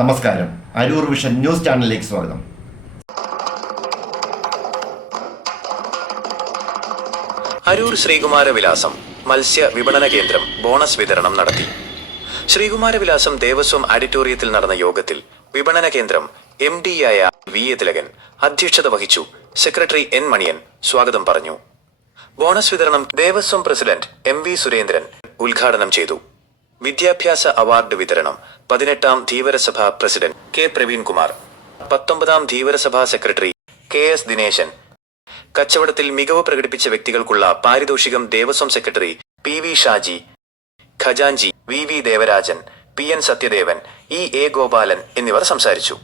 നമസ്കാരം. Aroor vision news ചാനലിലേക്ക് സ്വാഗതം. അരൂർ ശ്രീകുമാരവിലാസം മത്സ്യ വിപണന കേന്ദ്രം ബോണസ് വിതരണം നടത്തി. ശ്രീകുമാരവിലാസം ദേവസ്വം ഓഡിറ്റോറിയത്തിൽ നടന്ന യോഗത്തിൽ വിപണന കേന്ദ്രം എം ഡിയായ വി എ തിലകൻ അധ്യക്ഷത വഹിച്ചു സെക്രട്ടറി എൻ മണിയൻ സ്വാഗതം പറഞ്ഞു. ബോണസ് വിതരണം Devaswom president M V Surendran ഉദ്ഘാടനം ചെയ്തു. വിദ്യാഭ്യാസ അവാർഡ് വിതരണം. പതിനെട്ടാം ധീവരസഭ പ്രസിഡന്റ് കെ. പ്രവീൺകുമാർ. പത്തൊമ്പതാം Dheevarasabha secretary K. S. Dineshan. കച്ചവടത്തിൽ മികവ് പ്രകടിപ്പിച്ച വ്യക്തികൾക്കുള്ള പാരിതോഷികം Devaswom secretary P. V. Shaji. ഖജാൻജി V. V. Devarajan P. N. Sathyadevan E. A. Gopalan എന്നിവർ സംസാരിച്ചു.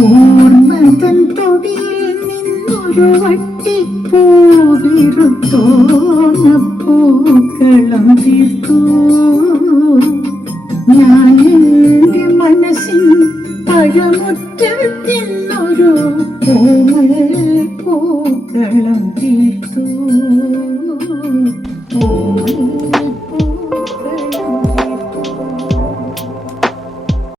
ഓർമ്മതൻ തൊടിയിൽ നിന്നൊരു വട്ടിപ്പൂവിറുത്തോണ പൂക്കളം തീർത്തു. ഞാൻ എന്റെ മനസ്സിൻ പഴമുറ്റത്തിന്നൊരു ഓമൽ പൂക്കളം തീർത്തു.